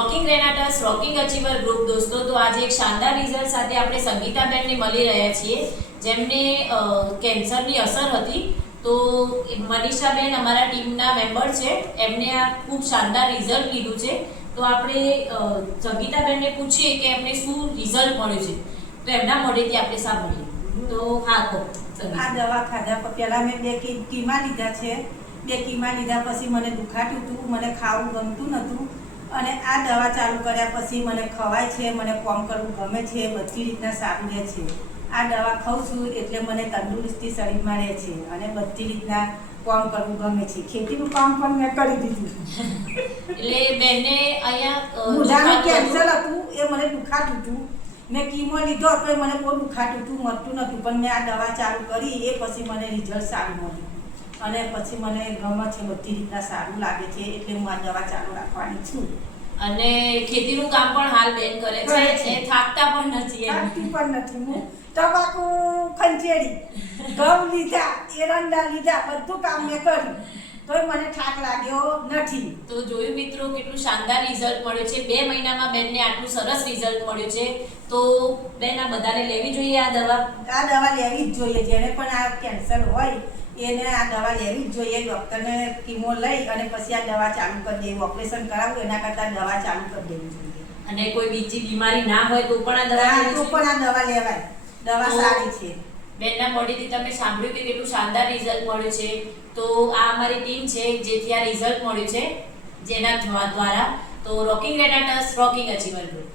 Rocking રેનાટસ rocking અચીવર group દોસ્તો, તો આજે એક શાનદાર રિઝલ્ટ સાથે આપણે સંગીતાબેનને મળી રહ્યા છીએ, જેમને કેન્સરની અસર હતી. તો મનીષાબેન અમારા ટીમના મેમ્બર છે, એમને આ ખૂબ શાનદાર રિઝલ્ટ લીધું છે. તો આપણે સંગીતાબેનને પૂછીએ કે એમને શું રિઝલ્ટ મળ્યું છે, તો એમના મોઢેથી આપણે સાંભળીએ. તો હા કહો. આ દવા ખાધા પહેલા મેં 2 કીમા લીધા છે. 2 કીમા લીધા પછી મને દુખાતું હતું, મને ખાવું ગમતું નહોતું, અને આ દવા ચાલુ કર્યા પછી મને ખવાય છે, મને કામ કરવું ગમે છે, બધી રીતના સારું રહે છે. આ દવા ખાઉં છું એટલે મને તંદુરસ્તી શરીરમાં રહે છે અને બધી રીતના કામ કરવું ગમે છે. ખેતીનું કામ પણ મેં કરી દીધું. એટલે બેનને અહીંયા મોઢાનું કેન્સર હતું, એ મને દુખાતું હતું. મેં કીમો લીધો તો મને બહુ દુખાતું હતું, મળતું નહોતું, પણ મેં આ દવા ચાલુ કરી એ પછી મને રિઝલ્ટ સારું મળ્યું અને પછી મને ગમે છે, બધી રીતના સારું લાગે છે, એટલે હું આ દવા ચાલુ રાખવાની છું. અને ખેતીનું કામ પણ હાલ બેન કરે છે, થાકતા પણ નથી. થાકતી પણ નથી. હું તંબાકુ ખંચેડી, ઘઉં લીધા, એરંડા લીધા, બધું કામ મેં કર્યું તોય મને થાક લાગ્યો નથી. તો જોયું મિત્રો, કેટલું શાનદાર રિઝલ્ટ મળ્યું છે. 2 મહિનામાં બેનને આટલું સરસ રિઝલ્ટ મળ્યું છે. તો બેન, આ બધાને લેવી જોઈએ આ દવા? આ દવા લેવી જ જોઈએ. જેને પણ આ કેન્સર હોય એને આ દવા લેવી જ જોઈએ. ડૉક્ટરને કીમો લઈ અને પછી આ દવા ચાલુ કરી દેવી. ઓપરેશન કરાવવું એના કરતાં દવા ચાલુ કરી દેવી જોઈએ. અને કોઈ બીજી બીમારી ના હોય તો પણ આ દવા લેવાય. દવા સારી છે. બેનના મોઢેથી તમે સાંભળ્યું કે કેટલું શાનદાર રિઝલ્ટ મળ્યું છે. તો આ અમારી ટીમ છે જેથી આ રિઝલ્ટ મળ્યું છે, જેના દ્વારા. તો રોકિંગ રેનાટસ રોકિંગ અચીવર ગ્રુપ.